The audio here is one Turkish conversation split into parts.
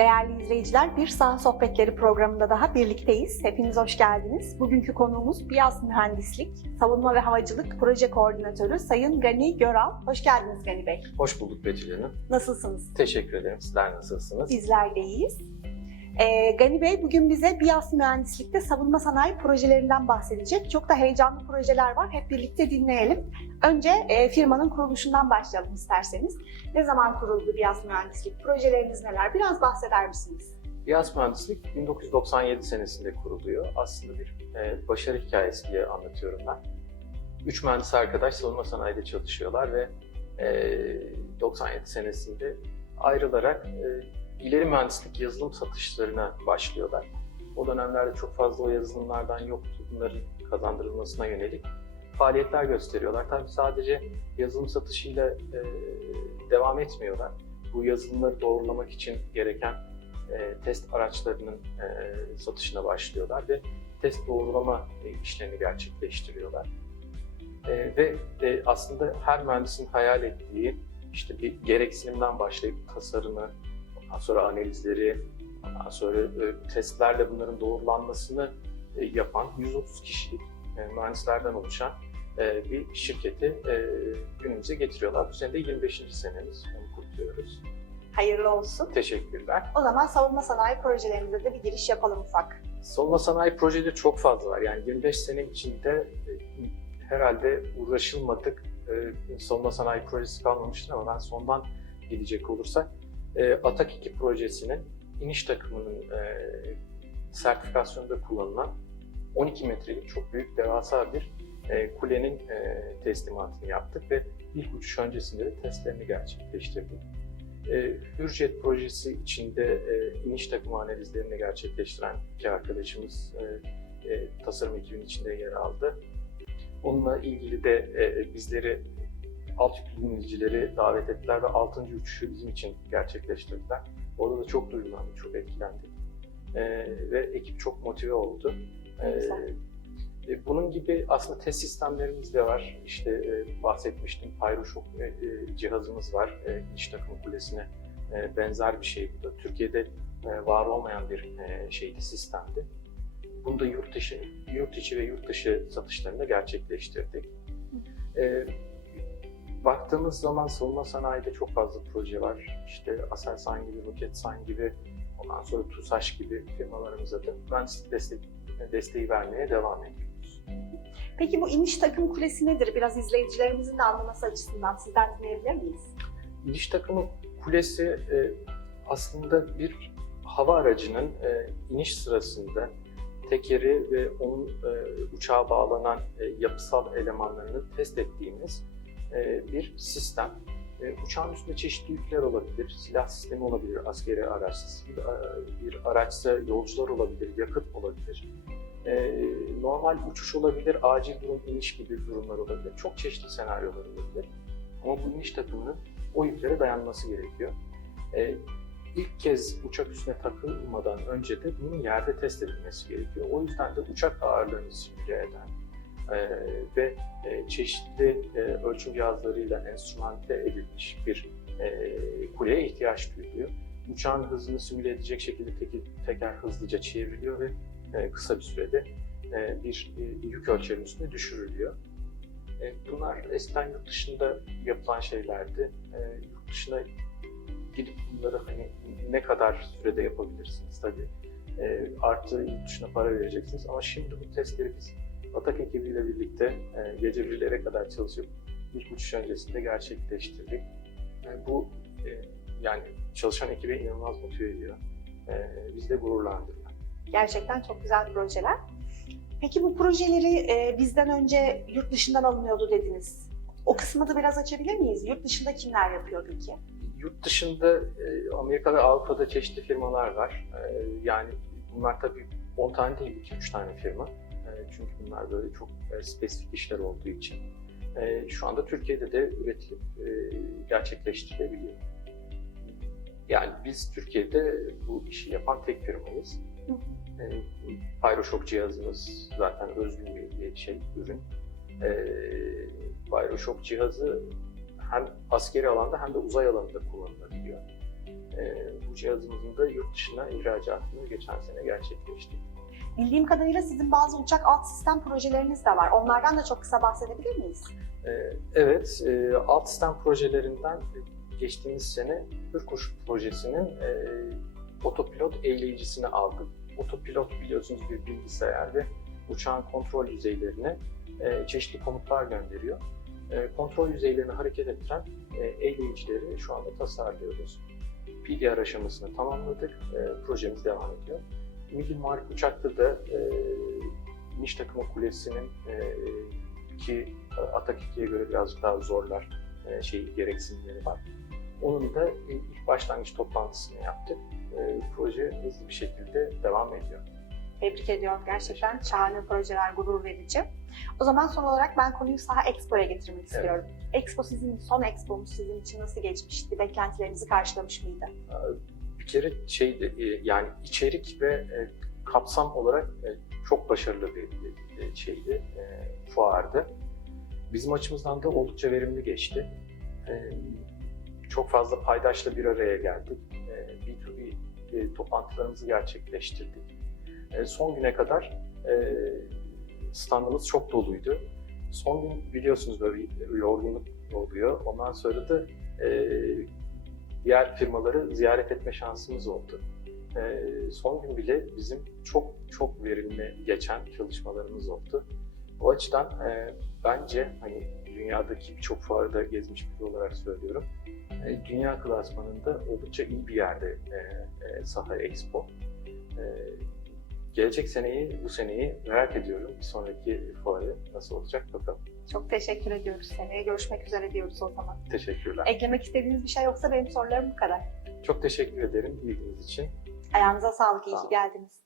Değerli izleyiciler, bir saha sohbetleri programında daha birlikteyiz. Hepiniz hoş geldiniz. Bugünkü konuğumuz BİAS Mühendislik, Savunma ve Havacılık Proje Koordinatörü Sayın Gani Göral. Hoş geldiniz Gani Bey. Hoş bulduk Betül Hanım. Nasılsınız? Teşekkür ederim. Sizler nasılsınız? Bizler de iyiyiz. Ee, Gani Bey bugün bize BİAS Mühendislik'te savunma sanayi projelerinden bahsedecek. Çok da heyecanlı projeler var. Hep birlikte dinleyelim. Önce e, firmanın kuruluşundan başlayalım isterseniz. Ne zaman kuruldu BİAS Mühendislik? Projeleriniz neler? Biraz bahseder misiniz? Biyas Mühendislik 1997 senesinde kuruluyor. Aslında bir e, başarı hikayesi diye anlatıyorum ben. Üç mühendis arkadaş savunma sanayide çalışıyorlar ve e, 97 senesinde ayrılarak e, ileri mühendislik yazılım satışlarına başlıyorlar. O dönemlerde çok fazla o yazılımlardan yoktu. Bunların kazandırılmasına yönelik faaliyetler gösteriyorlar. Tabii sadece yazılım satışıyla e, devam etmiyorlar. Bu yazılımları doğrulamak için gereken e, test araçlarının e, satışına başlıyorlar ve test doğrulama e, işlerini gerçekleştiriyorlar. E, ve e, aslında her mühendisin hayal ettiği işte bir gereksinimden başlayıp tasarımı, sonra analizleri, sonra e, testlerle bunların doğrulanmasını e, yapan 130 kişilik e, mühendislerden oluşan bir şirketi günümüze getiriyorlar. Bu sene de 25. senemiz, onu kutluyoruz. Hayırlı olsun. Teşekkürler. O zaman savunma sanayi projelerimize de bir giriş yapalım ufak. Savunma sanayi projeleri çok fazla var. Yani 25 sene içinde herhalde uğraşılmadık savunma sanayi projesi kalmamıştır ama ben sondan gidecek olursak e, Atak 2 projesinin iniş takımının e, sertifikasyonunda kullanılan 12 metrelik çok büyük devasa bir e, kulenin e, teslimatını yaptık ve ilk uçuş öncesinde de testlerini gerçekleştirdik. E, Hürjet projesi içinde e, iniş takımı analizlerini gerçekleştiren iki arkadaşımız e, e, tasarım ekibinin içinde yer aldı. Onunla ilgili de e, bizleri yüklü dinleyicileri davet ettiler ve 6. uçuşu bizim için gerçekleştirdiler. Orada da çok duygulandık, çok etkilendik. E, ve ekip çok motive oldu. Güzel. E, bunun gibi aslında test sistemlerimiz de var. İşte e, bahsetmiştim PyroShock e, e, cihazımız var. E, iç takım kulesine e, benzer bir şey bu da. Türkiye'de e, var olmayan bir e, şeydi, sistemdi. Bunu da yurt dışı, yurt içi ve yurt dışı satışlarında gerçekleştirdik. E, baktığımız zaman savunma sanayide çok fazla proje var. İşte Aselsan gibi, Roketsan gibi, ondan sonra TUSAŞ gibi firmalarımıza da mühendislik destek, desteği vermeye devam ediyoruz. Peki bu iniş takım kulesi nedir? Biraz izleyicilerimizin de anlaması açısından sizden dinleyebilir miyiz? İniş takımı kulesi e, aslında bir hava aracının e, iniş sırasında tekeri ve onun e, uçağa bağlanan e, yapısal elemanlarını test ettiğimiz e, bir sistem. E, uçağın üstünde çeşitli yükler olabilir, silah sistemi olabilir, askeri araç, e, bir araçsa yolcular olabilir, yakıt olabilir. E, normal uçuş olabilir, acil durum iniş gibi durumlar olabilir. Çok çeşitli senaryolar olabilir. Ama bu iniş takımının o yüklere dayanması gerekiyor. E, ilk kez uçak üstüne takılmadan önce de bunun yerde test edilmesi gerekiyor. O yüzden de uçak ağırlığını simüle eden ve e, çeşitli e, ölçüm cihazlarıyla enstrümante edilmiş bir e, kuleye ihtiyaç duyuluyor. Uçağın hızını simüle edecek şekilde teker, teker hızlıca çevriliyor ve kısa bir sürede bir yük ölçerinin üstüne düşürülüyor. Bunlar eskiden yurt dışında yapılan şeylerdi. Yurt dışına gidip bunları hani ne kadar sürede yapabilirsiniz tabii. Artı yurt dışına para vereceksiniz ama şimdi bu testleri biz Atak ekibiyle birlikte e, gece birlere kadar çalışıp ilk uçuş öncesinde gerçekleştirdik. Yani bu e, yani çalışan ekibe inanılmaz motive ediyor. E, Biz de gururlandırıyor. Gerçekten çok güzel projeler. Peki bu projeleri e, bizden önce yurt dışından alınıyordu dediniz. O kısmı da biraz açabilir miyiz? Yurt dışında kimler yapıyor peki? Yurt dışında e, Amerika ve Avrupa'da çeşitli firmalar var. E, Yani bunlar tabii 10 tane değil, 2-3 tane firma. E, Çünkü bunlar böyle çok e, spesifik işler olduğu için. E, Şu anda Türkiye'de de üretilip gerçekleştirilebiliyor. Yani biz Türkiye'de bu işi yapan tek firmayız. E, cihazımız zaten özgün bir şey, ürün. E, cihazı hem askeri alanda hem de uzay alanında kullanılabiliyor. bu cihazımızın da yurt dışına ihracatını geçen sene gerçekleştik. Bildiğim kadarıyla sizin bazı uçak alt sistem projeleriniz de var. Onlardan da çok kısa bahsedebilir miyiz? E, evet, e, alt sistem projelerinden geçtiğimiz sene Hürkuş projesinin e, otopilot eğleyicisini aldık. Otopilot biliyorsunuz bir bilgisayar ve uçağın kontrol yüzeylerine e, çeşitli komutlar gönderiyor. Kontrol yüzeylerini hareket ettiren eğleyicileri şu anda tasarlıyoruz. PDR aşamasını tamamladık, projemiz devam ediyor. Milli Muharip Uçak'ta da e, iniş takımı kulesinin e, ki Atak 2'ye göre birazcık daha zorlar e, şey gereksinimleri var. Onun da ilk başlangıç toplantısını yaptık. E, proje hızlı bir şekilde devam ediyor. Tebrik ediyorum gerçekten. Şahane projeler, gurur verici. O zaman son olarak ben konuyu Saha Expo'ya getirmek istiyorum. Expo sizin son Expo'muz sizin için nasıl geçmişti? Beklentilerinizi karşılamış mıydı? Kere şey yani içerik ve e, kapsam olarak e, çok başarılı bir e, şeydi, e, fuardı. Bizim açımızdan da oldukça verimli geçti. E, çok fazla paydaşla bir araya geldik. E, B2B e, toplantılarımızı gerçekleştirdik. E, son güne kadar e, standımız çok doluydu. Son gün biliyorsunuz böyle bir yorgunluk oluyor. Ondan sonra da e, diğer firmaları ziyaret etme şansımız oldu. E, son gün bile bizim çok çok verimli geçen çalışmalarımız oldu. O açıdan e, bence hani dünyadaki birçok fuarda gezmiş biri olarak söylüyorum. E, dünya klasmanında oldukça iyi bir yerde e, e, Saha Expo. E, gelecek seneyi, bu seneyi merak ediyorum. Bir sonraki fuarı nasıl olacak bakalım. Çok teşekkür ediyoruz. Seneye görüşmek üzere diyoruz o zaman. Teşekkürler. Eklemek istediğiniz bir şey yoksa benim sorularım bu kadar. Çok teşekkür ederim ilginiz için. Ayağınıza sağlık, iyi Sağ ki geldiniz.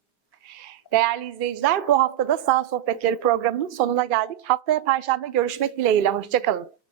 Değerli izleyiciler, bu haftada Sağ Sohbetleri programının sonuna geldik. Haftaya Perşembe görüşmek dileğiyle, hoşçakalın.